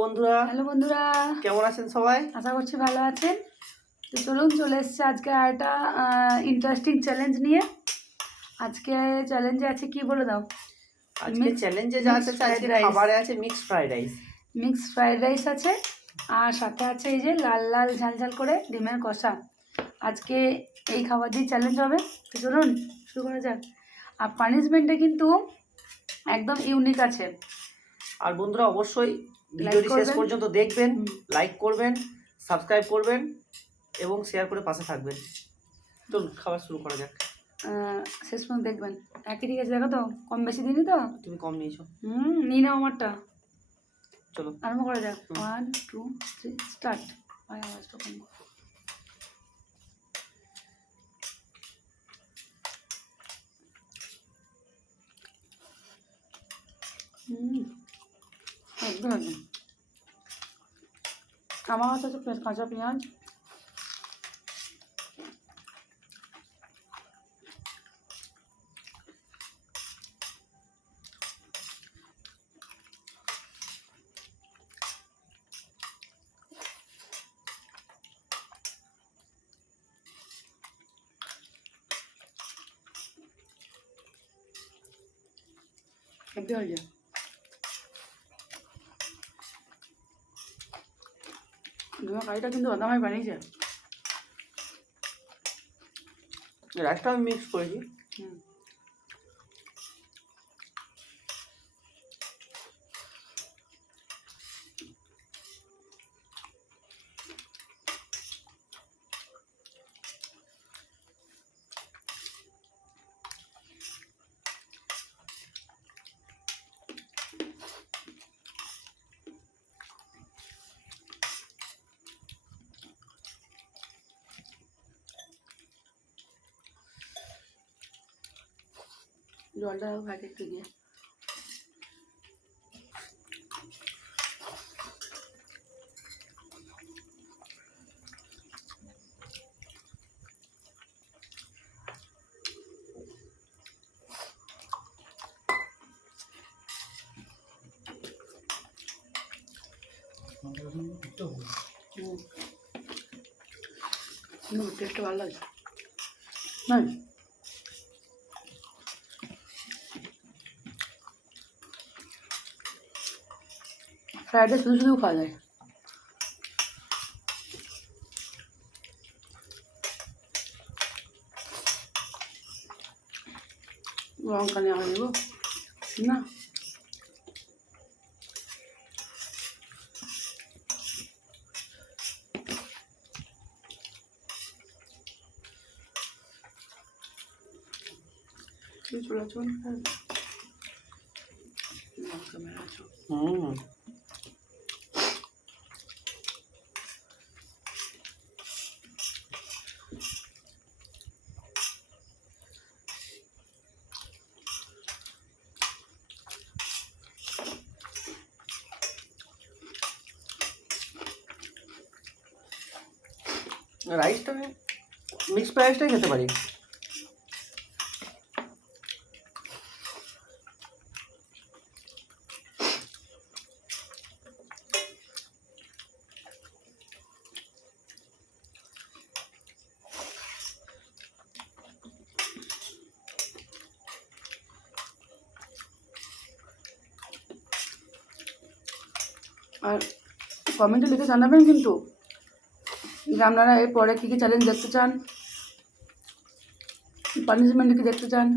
বন্ধুরা কেমন আছেন সবাই? আশা করছি ভালো আছেন। তো চলুন চলে এসেছে আজকে একটা ইন্টারেস্টিং চ্যালেঞ্জ নিয়ে। আজকে চ্যালেঞ্জে আছে কি বলে দাও? আজকে চ্যালেঞ্জে যা আছে আজকে খাবারে আছে মিক্সড ফ্রাইড রাইস আছে আর সাথে আছে এই যে লাল লাল ঝাল ঝাল করে ডিমের কষা। আজকে এই খাবার দিয়ে চ্যালেঞ্জ হবে। তো চলুন শুরু করা যাক। আর পানিশমেন্টটা কিন্তু একদম ইউনিক আছে। আর বন্ধুরা অবশ্যই ভিডিওটি শেষ পর্যন্ত দেখবেন, লাইক করবেন, সাবস্ক্রাইব করবেন এবং শেয়ার করে পাশে থাকবেন। চলুন খাবার শুরু করা যাক। শেষ পর্যন্ত দেখবেন। একই ঠিক আছে, দেখো তো কম বেশি দিনই তো। তুমি কম নিয়েছো। নিয়ে নাও আমারটা। চলো আরম্ভ করা যাক। 1 2 3 স্টার্ট। আওয়াজটা কম। একদম একদম আমার কাছে হচ্ছে কাঁচা পেঁয়াজ, হেভি হয়ে যায়। তোমার কারিটা কিন্তু অদামাই বানিয়েছে। রাইসটা আমি মিক্স করেছি। জলটা ভাগে একটু দিয়ে টেস্টটা ভালো লাগছে না। ফ্রাইড রাইস শুধু শুধু খাওয়া যায়। লঙ্কা নেওয়া দেবো না। চুলা চুন লঙ্কা মেলাচ্ছ। রাইসটা আমি মিক্সড রাইসটাই খেতে পারি। আর কমেন্টে লিখে জানাবেন কিন্তু যে আপনারা এরপরে কী কী চ্যালেঞ্জ দেখতে চান, পানিশমেন্ট কী দেখতে চান।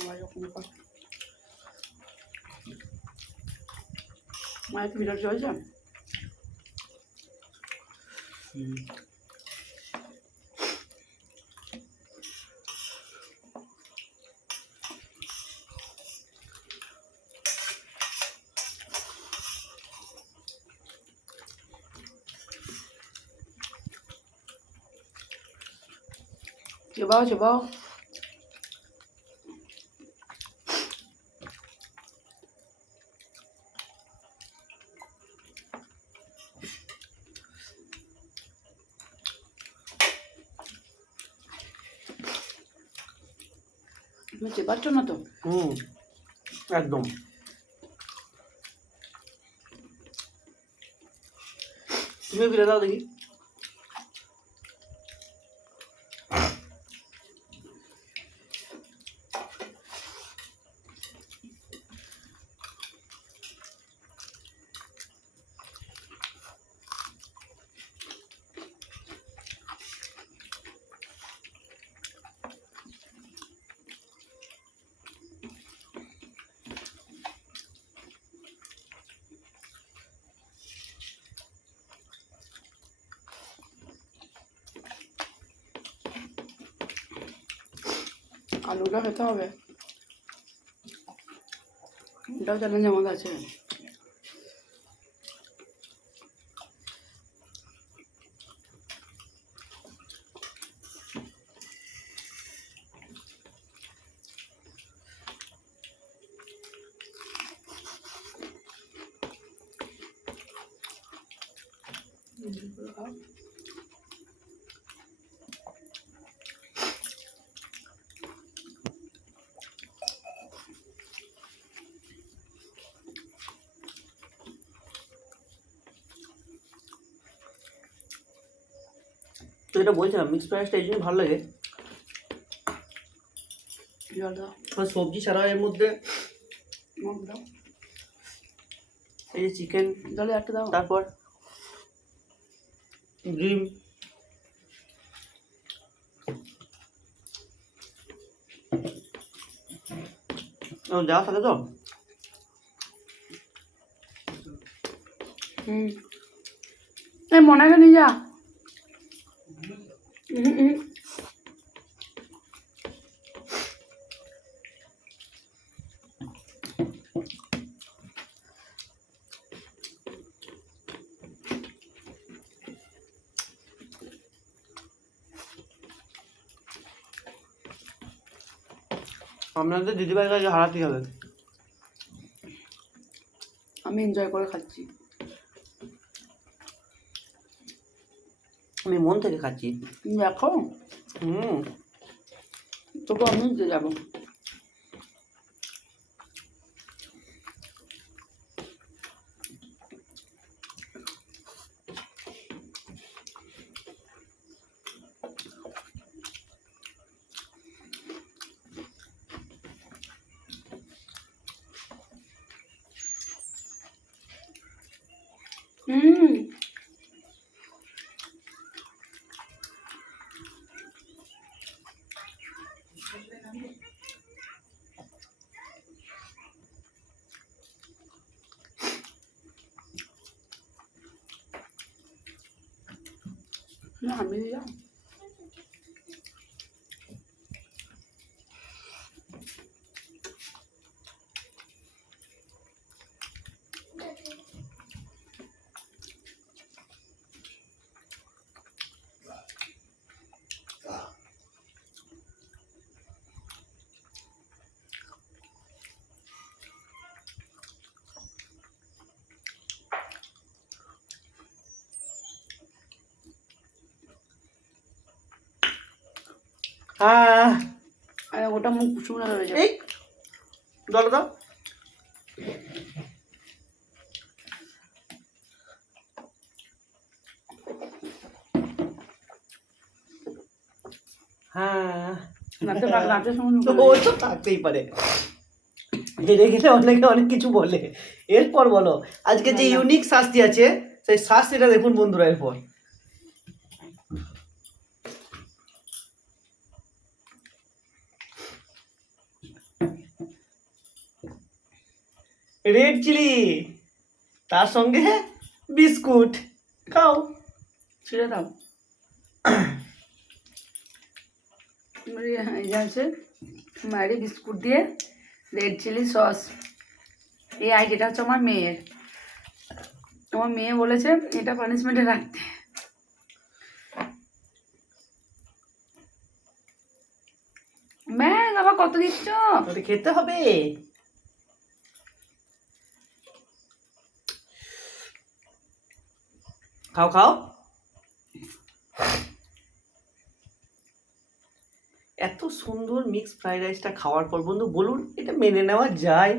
আমার এরকম মায়ের কি ভিডিও চলছে? চেবাও চেবাও। তুমি চেপাচ্ছ না তো? একদম। তুমি ফিরে দাও দেখি। আলুটা খেতে হবে, এটাও চ্যালেঞ্জ আমাদের আছে। তো এটা বলছিলাম মিক্স ফ্রাইডটা এই জন্যই ভালো লাগে, জল দাও, সবজি ছাড়াও এর মধ্যে মগ দাও, এই যে চিকেন, জলে একটা দাও। তারপর ডিম, যা থাকে তো এই মনাকে নিয়ে যা। আপনাদের দিদিভাই কাছে হারাতেই হবে। আমি এনজয় করে খাচ্ছি, আমি মন থেকে খাচ্ছি। দেখো তবু আমি নিতে যাবো। না আমি দিলাম। ওটা মুখ শুনে রয়েছে। এই জল দাও। ও তো থাকতেই পারে, হেরে গেলে অনেকে অনেক কিছু বলে। এরপর বলো আজকে যে ইউনিক শাস্তি আছে সেই শাস্তিটা দেখুন বন্ধুরা। এরপর রেড চিলি, তার সঙ্গে বিস্কুট, খাও, ছিঁড়ে দাও। এই যে আছে ম্যারি বিস্কুট দিয়ে রেড চিলি সস। এই আইডিয়াটা হচ্ছে আমার মেয়ের। আমার মেয়ে বলেছে এটা পানিশমেন্টে রাখতে। বাবা কত দিচ্ছ? তোকে খেতে হবে। খাও খাও। এত সুন্দর মিক্স ফ্রাইড রাইসটা খাওয়ার পর বন্ধু বলুন এটা মেনে নেওয়া যায়?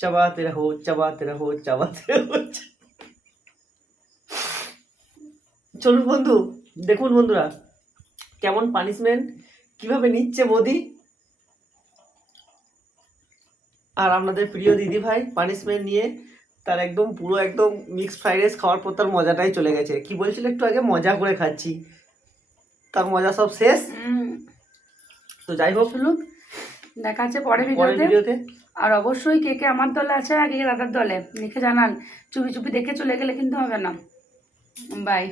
चबाते रहो चबाते रहो चबाते रहो। চলুন বন্ধু দেখুন বন্ধুরা কেমন পানিশমেন্ট কিভাবে নিচ্ছে মোদি আর আপনাদের প্রিয় দিদি ভাই পানিশমেন্ট নিয়ে তার একদম পুরো একদম মিক্স ফ্রাইড রাইস খাওয়ার পর তার মজাটাই চলে গেছে। কি বলছিল একটু আগে মজা করে খাচ্ছি, তার মজা সব শেষ। তো যাই হোক শুনুন, দেখা আছে পরের পরের ভিডিওতে। ভিডিওতে। আর অবশ্যই কে কে আমার দলে আছে আর কে কে দাদার দলে লিখে জানান। চুপি চুপি দেখে চলে গেলে কিন্তু হবে না। বাই।